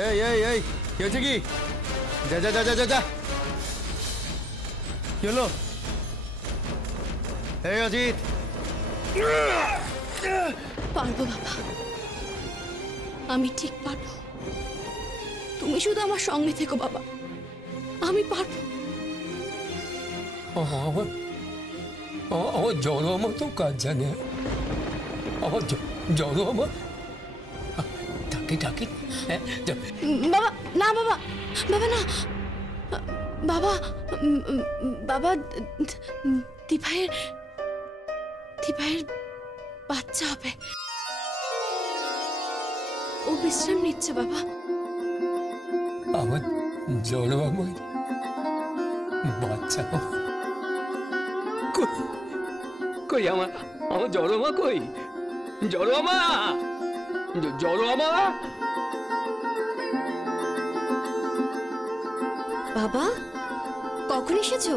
এই এই এই কি হয়েছে কি? যা যা যা যা যা। কি হলো? এই অজিত, পারবো বাবা, আমি ঠিক পারবো। তুমি শুধু আমার সঙ্গে থেকো বাবা, আমি পারবো। আমার জড়ো আমার তো কাজ জানে, আমার জড়ো আমার ডাকি ডাকি। বাবা না, বাবা বাবা না, বাবা বাবা দিভাইয়ের বাচ্চা হবে, ও বিশ্রাম নিচ্ছে বাবা। আমার জড়ো আমার বাচ্চা কই? আমার জড়ো মা কই? জড়ো মা, জড়ো মা। বাবা কখন এসেছো?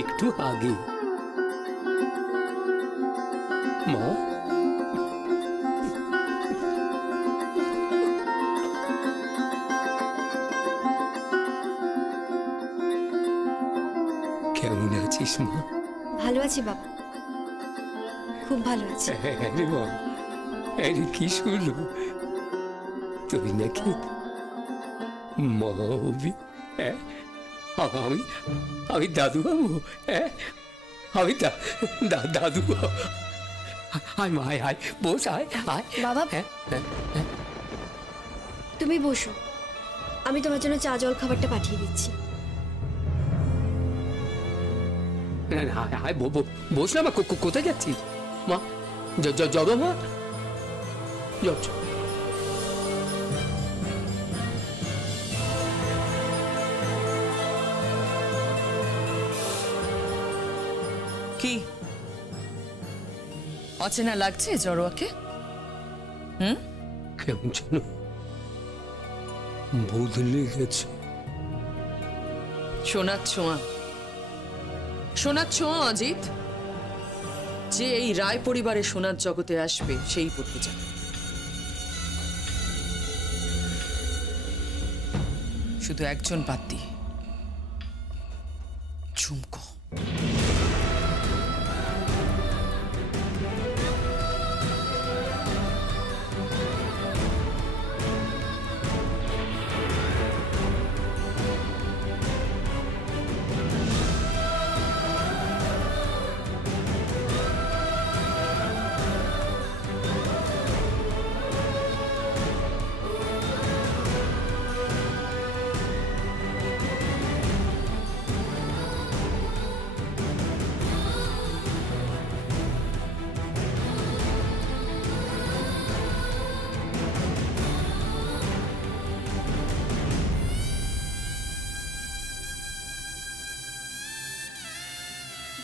একটু আগে। মা কেমন আছিস মা? ভালো আছি বাবা, খুব ভালো আছি। কি শুনলো তুই নাকি মা হবি? আমি দাদু বাবু, আমি দাদু। আয় মা, আয় বস, আয় আয় বাবা। তুমি বসো, আমি তোমার জন্য চা জল খাবারটা পাঠিয়ে দিচ্ছি। বস না মা, কোথায় যাচ্ছিস মা? জড়ো মা, কি অচেনা লাগছে জড়োয়াকে? কেমন যেন বদলে গেছে। সোনার ছোঁয়া, সোনার ছোঁয়া অজিত, যে এই রায় পরিবারের সোনার জগতে আসবে সেই পড়তে যাবে। শুধু একজন বাদ দিয়ে, ঝুমকো।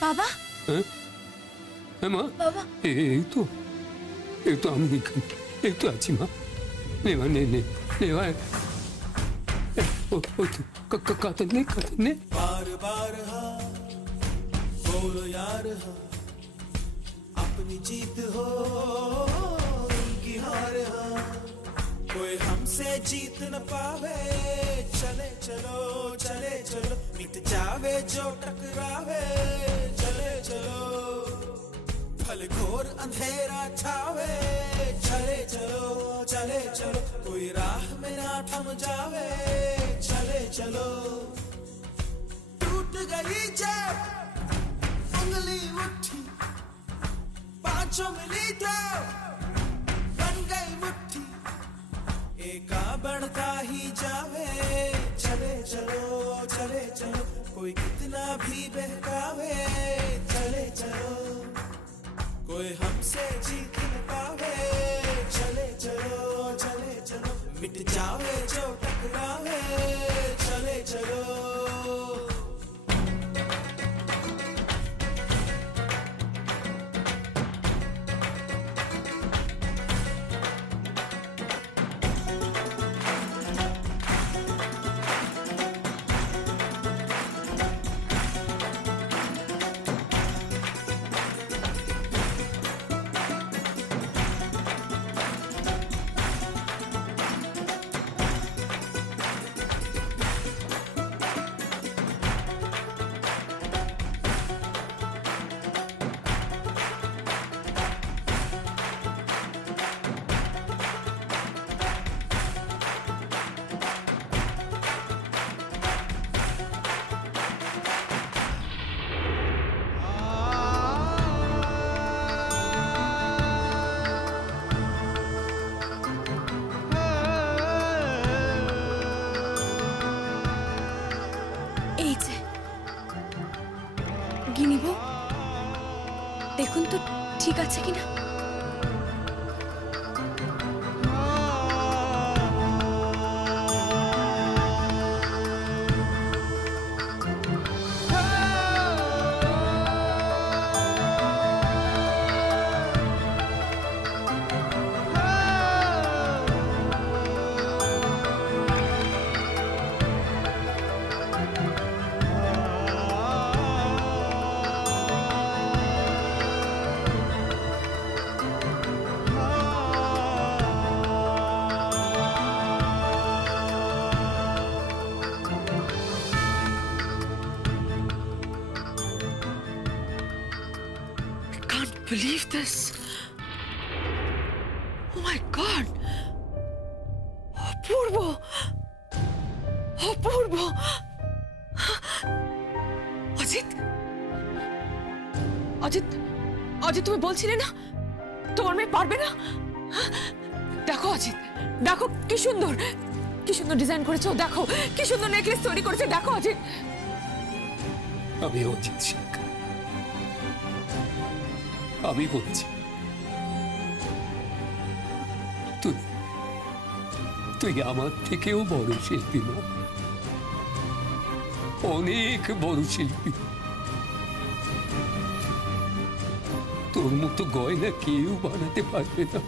বাবা, মা, বাবা, এই তো আমি এই তো আছি মা। নে মা, নে নে নে মা, কাতর নে। बार बार हाँ बोलो यार हाँ, अपनी जीत हो उनकी हार हाँ, कोई हमसे जीत न पावे। चले चलो चले चलो, मिट जावे जो टकरावे। चले चलो भल घोर अंधेरा छावे। चले चलो कोई राह में ना थम जावे। चले चलो टूट गई जब उंगली मुट्ठी, पांचों मिली तो बन गई मुट्ठी, एका बढ़ता ही जावे। चले चलो कोई कितना भी बहकावे। चले चलो कोई हमसे जीत न पावे। चले चलो मिट जावे जो टकरावे। चले चलो দেখুন তো ঠিক আছে কিনা। Believe this. Oh my God. অপূর্ব, অপূর্ব। অজিত, অজিত, অজিত, তুমি বলছিলে না তোমার মেয়ে পারবে না? দেখো অজিত, দেখো কি সুন্দর, কি সুন্দর ডিজাইন করেছো, দেখো কি সুন্দর নেকলেস তৈরি করেছে, দেখো অজিত। আমি অজিত শেখ, আমি বলছি তুই তুই আমার থেকেও বড় শিল্পী না, অনেক বড় শিল্পী। তোর মতো গয়না কেউ বানাতে পারবে না,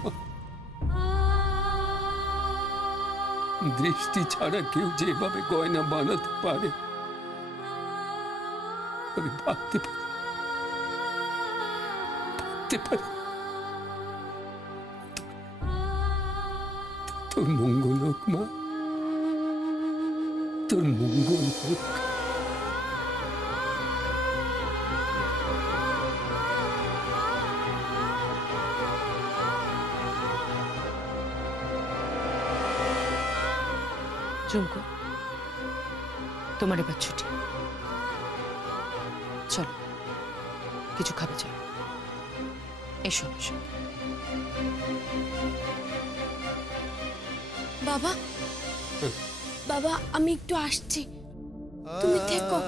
দৃষ্টি ছাড়া কেউ যেভাবে গয়না বানাতে পারে আমি ভাবতে পারি। তোর মঙ্গল হোক মা, তোর মঙ্গল হোক। ঝুমকো, তোমার এবার ছুটি, চলো কিছু খাবে, চলো এসো এসো। বাবা, বাবা আমি একটু আসছি, তুমি থেকো।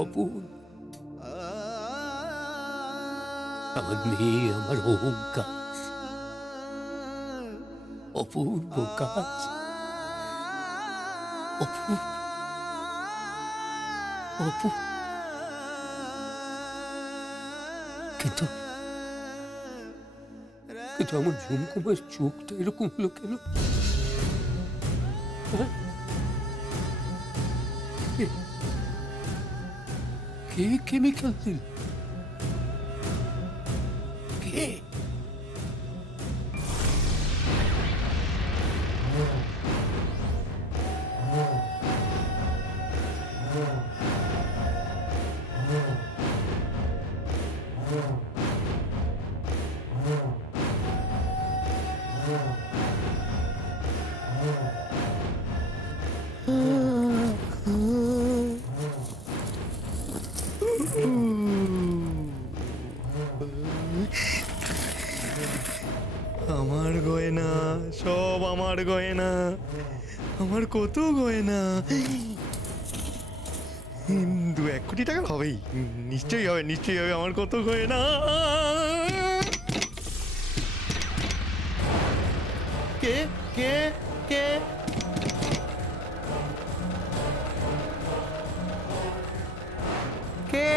অপূর্ব, আমার মেয়ে আমার অহংকার, অপূর্ব কাজ, অপূর্ব, অপূর্ব। কিন্তু কিন্তু আমার ঝুমকুমার চোখটা এরকম হলো কেন? হ্যাঁ? কে কেমিক্যাল দিল? কে? আমার গয়না, সব আমার গয়না, আমার কত গয়না। 2-1 কোটি টাকা হবেই, নিশ্চয়ই হবে, নিশ্চয়ই হবে। আমার কত গয়না। কে কে কে? কে?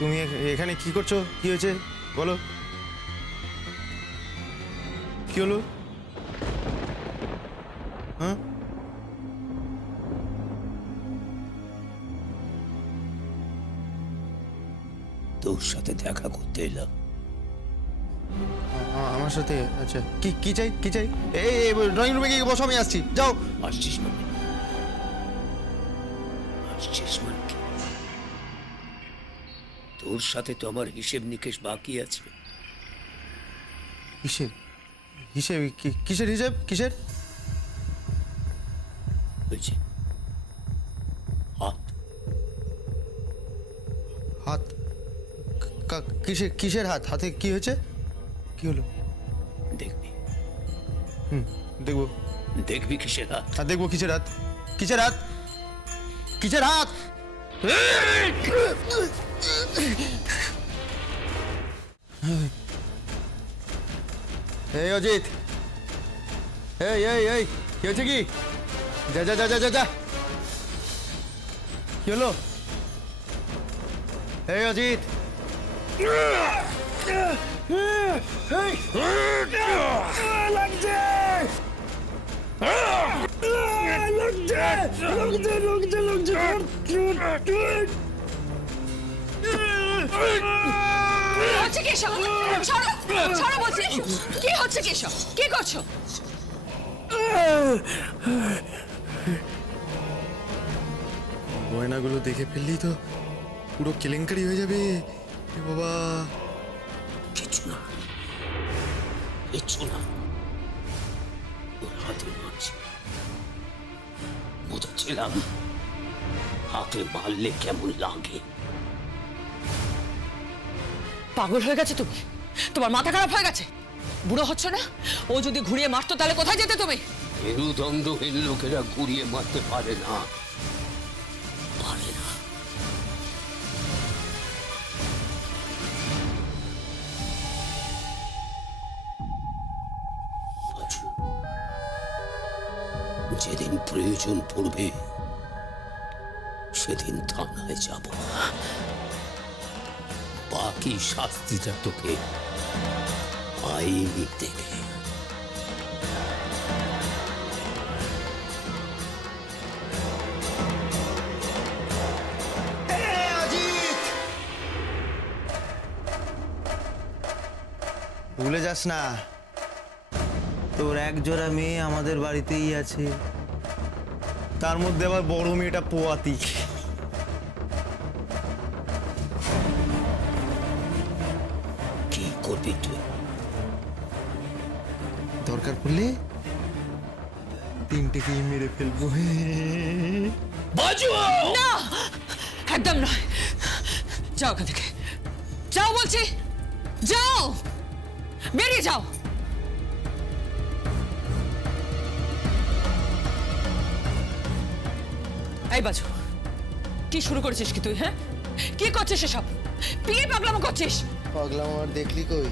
তুমি এখানে কি করছো? কি হয়েছে বলো, কি হলো? হ্যাঁ, তোর সাথে দেখা করতে এলাম। আমার সাথে? আচ্ছা, কি কি চাই কি চাই? এই ড্রয়িং রুমে গিয়ে বসো, আমি আসছি, যাও। আসছিস মানে? আসছিস মানে কি? তোর সাথে তো আমার হিসেব নিকেশ বাকি আছে। হিসেব? হিসেব? কিসের হিসেব? কিসের? হয়েছে হাত। হাত? কিসের কিসের হাত? হাতে কি হয়েছে? কি হলো? দেখবি দেখবো। দেখবি কিসের হাত? আর দেখবো কিসের হাত? কিসের হাত? কিসের হাত? এই অজিত, এই এই এই কি হচ্ছে কি? যা যা যা যা যা যা। কি হলো? এই অজিত, হচ্ছে কি এসব? সরো, সরো বলছি। কি হচ্ছে কি এসব? কি করছো? গয়নাগুলো দেখে ফেললেই তো পুরো কেলেঙ্কারি হয়ে যাবে। এ বাবা, কিছু না, কিছু না। ওর হাতে মারছি, বুঝেছিলাম হাতে মারলে কেমন লাগে। পাগল হয়ে গেছে তুমি? তোমার মাথা খারাপ হয়ে গেছে? বুড়ো হচ্ছ না? ও যদি ঘুরিয়ে মারতো তাহলে কোথায় যেতে তুমি? মেরুদণ্ডহীন লোকেরা ঘুরিয়ে মারতে পারে না, পারে না। যেদিন প্রয়োজন পড়বে সেদিন থানায় যাব। বাকি শাস্তিটা তোকে আইনি দেবে। ভুলে যাস না, তোর এক জোড়া মেয়ে আমাদের বাড়িতেই আছে, তার মধ্যে আবার বড় মেয়েটা পোয়াতি। কি করবি তুই? দরকার পড়লে তিনটেকেই মেরে ফেলবো। বাজু! না, একদম নয়। যাও ওখান থেকে, যাও বলছি, যাও, বেরিয়ে যাও। এই বাজু, কি শুরু করেছিস কি তুই? হ্যাঁ, কি করছিস এসব? বিয়ে পাগলামো করছিস? পাগলামো আর দেখলি কই,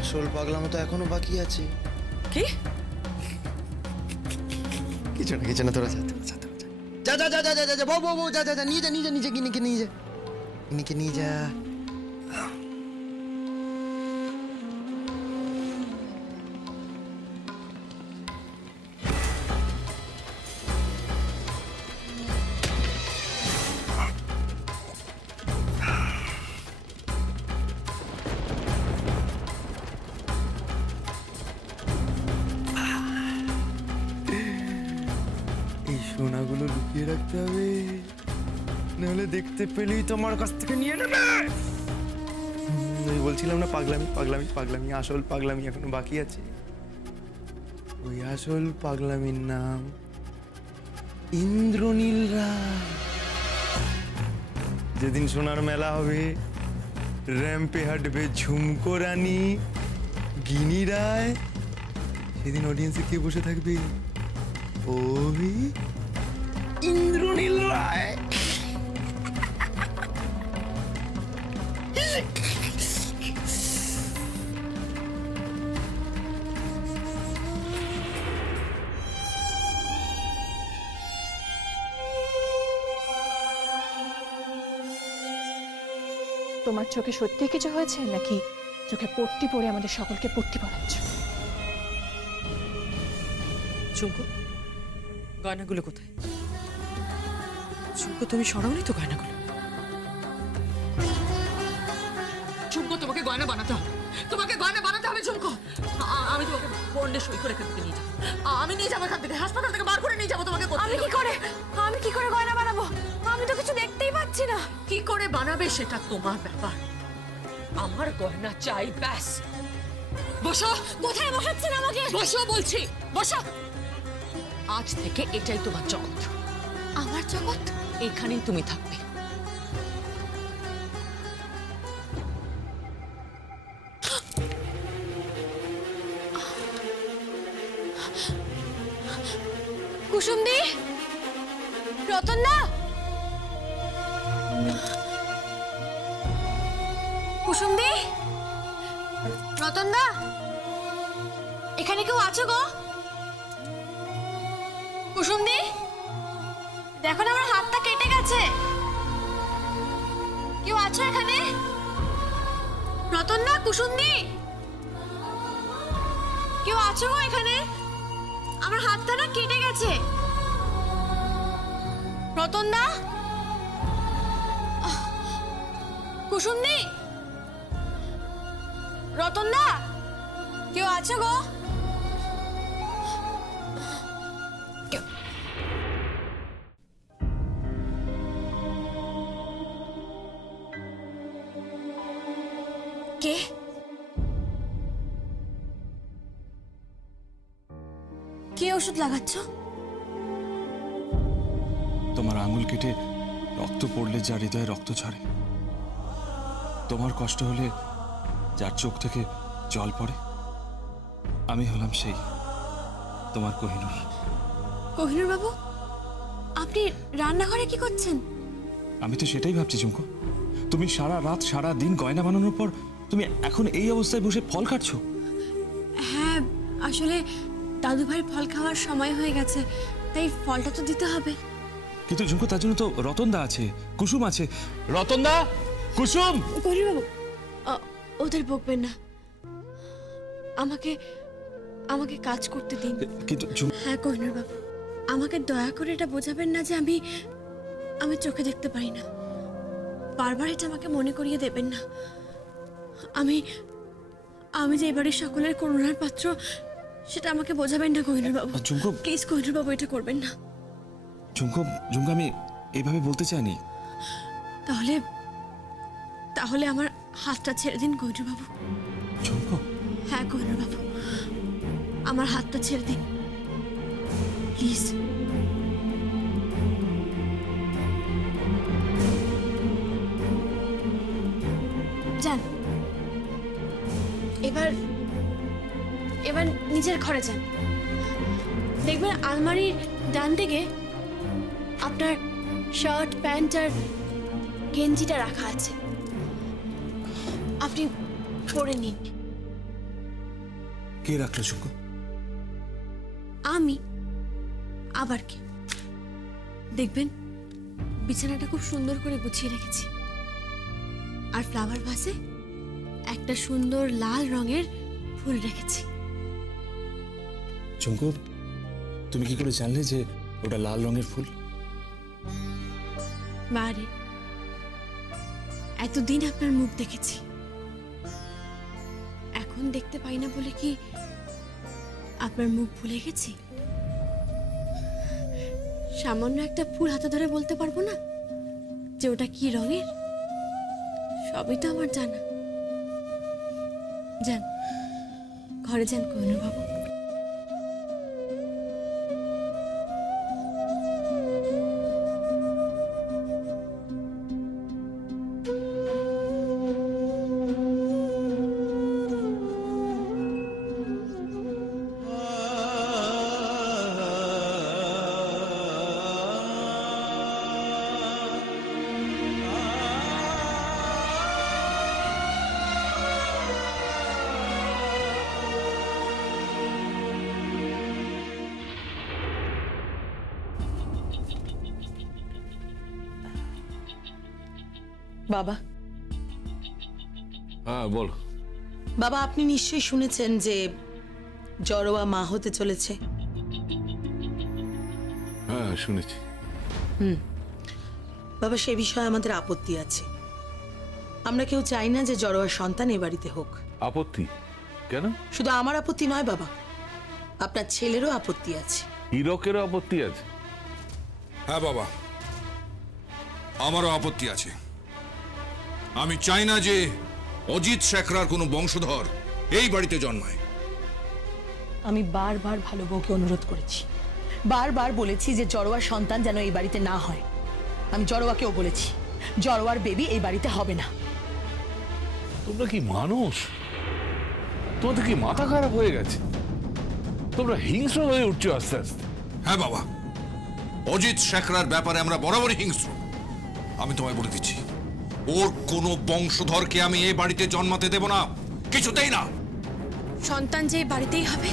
আসল পাগলামো তো এখনো বাকি আছে। কি? কিছু না কিছু না, তোরা যা তোরা যা তোরা যা যা যা যা যা যা যা বউ বউ বউ যা যা যা নিয়ে যা নিয়ে যা নিচে গিনিকে নিয়ে যা, গিনিকে নিয়ে যা। এই সোনাগুলো লুকিয়ে রাখতে হবে, নাহলে দেখতে পেলেই তোমার কাছ থেকে নিয়ে নেবে। আমি বলছিলাম না পাগলামি পাগলামি পাগলামি, আসল পাগলামি এখনো বাকি আছে। ওই আসল পাগলামির নাম ইন্দ্রনীল রায়। যেদিন সোনার মেলা হবে, র্যাম্পে হাঁটবে ঝুমকো রানী, গিনি রায়, সেদিন অডিয়েন্সে কে বসে থাকবে? ওই ইন্দ্রনীল রায়। তোমার চোখে সত্যি কিছু হয়েছে নাকি চোখে পট্টি পরে আমাদের সকলকে পট্টি পরাচ্ছ? চুমকো, গয়নাগুলো কোথায়? চুমকো, তুমি সরাওনি তো গয়নাগুলো? চুমকো, তোমাকে গয়না বানাতে হবে। তোমাকে গয়না বানাতে হবে ঝুমকো। আমি তোমাকে বন্ডে সই করে এখান থেকে নিয়ে যাবো। আমি নিয়ে যাবো এখান থেকে, হাসপাতাল থেকে বার করে নিয়ে যাবো তোমাকে। আমি কি করে গয়না বানাবো? আমি তো কিছু দেখতেই পাচ্ছি না। কি করে বানাবে সেটা তোমার ব্যাপার, আমার গয়না চাই ব্যাস। বসো। কোথায় বসাচ্ছেন আমাকে? বসো বলছি, বসো। আজ থেকে এটাই তোমার জগৎ। আমার জগৎ? এখানেই তুমি থাকবে। কুসুমদি, রতনদা, কুসুমদি, রতনদা, এখানে কেউ আছো গো? কুসুমদি, দেখো না আমার হাতটা কেটে গেছে। কেউ আছো এখানে? রতনদা, কুসুমদি, কেউ আছো গো এখানে? আমার হাতটা না কেটে গেছে। রতনদা, কুসুমদি, রতনদা, কেউ আছো গো? কে? কে ওষুধ লাগাচ্ছ? তোমার আঙুল কেটে রক্ত পড়লে যার হৃদয়ে রক্ত ঝরে, তোমার কষ্ট হলে যার চোখ থেকে জল পড়ে, আমি হলাম সেই তোমার কোহিনূর। কোহিনূর বাবু, আপনি রান্নাঘরে কি করছেন? আমি তো সেটাই ভাবছি ঝুমকো, তুমি সারা রাত সারা দিন গয়না বানানোর পর তুমি এখন এই অবস্থায় বসে ফল খাচ্ছো। হ্যাঁ, আসলে দাদু ভাইয়ের ফল খাওয়ার সময় হয়ে গেছে, তাই ফলটা তো দিতে হবে। কিন্তু ঝুমকো, তার জন্য তো রতনদা আছে, কুসুম আছে। রতনদা, কুসুম। কোহিনূর বাবু, ওদের বকবেন না, আমাকে আমাকে কাজ করতে দিন। কিন্তু হ্যাঁ কোহিনূর বাবু, আমাকে দয়া করে এটা বোঝাবেন না যে আমি চোখে দেখতে পারি না। বারবার এটা আমাকে মনে করিয়ে দেবেন না। আমি যে এবারের সকলের করুণার পাত্র, সেটা আমাকে বোঝাবেন না কোহিনূর বাবু। ঝুমকো, প্লিজ কোহিনূর বাবু, এটা করবেন না। ঝুমকো, আমি এইভাবে বলতে চাইনি। তাহলে আমার হাতটা ছেড়ে দিন কোহিনূর বাবু। ঝুমকো। হ্যাঁ কোহিনূর বাবু, আমার হাতটা ছেড়ে দিন প্লিজ। যান, এবার নিজের ঘরে যান। দেখবেন আলমারির ডান দিকে আপনার শার্ট, প্যান্ট আর গেঞ্জিটা রাখা আছে, আপনি পরে নিন। কে রাখলো ঝুমকো? আমি। আবার কি? দেখবেন বিছানাটা খুব সুন্দর করে গুছিয়ে রেখেছি, আর ফ্লাওয়ার ভাসে একটা সুন্দর লাল রঙের ফুল রেখেছি। ঝুমকো, তুমি কি করে জানলে যে ওটা লাল রঙের ফুল? মারে, এতদিন আপনার মুখ দেখেছি, এখন দেখতে পাই না বলে কি আপনার মুখ ভুলে গেছি? সামান্য একটা ফুল হাতে ধরে বলতে পারবো না যে ওটা কি রঙের? সবই তো আমার জানা। যান, ঘরে যান কোহিনূর বাবু। বাবা। হ্যাঁ বল। বাবা, আপনি নিশ্চয়ই শুনেছেন যে জড়োয়া মা হতে চলেছে। হ্যাঁ শুনেছি। বাবা, সে বিষয়ে আমাদের আপত্তি আছে। আমরা কেউ চাই না যে জড়োয়ার সন্তান এ বাড়িতে হোক। আপত্তি কেন? শুধু আমার আপত্তি নয় বাবা, আপনার ছেলেরও আপত্তি আছে। হীরকেরও আপত্তি আছে? হ্যাঁ বাবা, আমারও আপত্তি আছে। আমি চাই না যে অজিত শেখরার কোনো বংশধর এই বাড়িতে জন্মায়। আমি বারবার ভালো বউকে অনুরোধ করেছি, বারবার বলেছি যে জড়োয়ার সন্তান যেন এই বাড়িতে না হয়। আমি জড়োয়াকেও বলেছি জড়োয়ার বেবি এই বাড়িতে হবে না। তোমরা কি মানুষ? তোমাদের কি মাথা খারাপ হয়ে গেছে? তোমরা হিংস্র হয়ে উঠছো আস্তে আস্তে। হ্যাঁ বাবা, অজিত শেখরার ব্যাপারে আমরা বরাবরই হিংস্র। আমি তোমায় বলে দিচ্ছি, ওর কোনো বংশধরকে আমি এই বাড়িতে জন্মাতে দেব না, কিছুতেই না। সন্তান যে এই বাড়িতেই হবে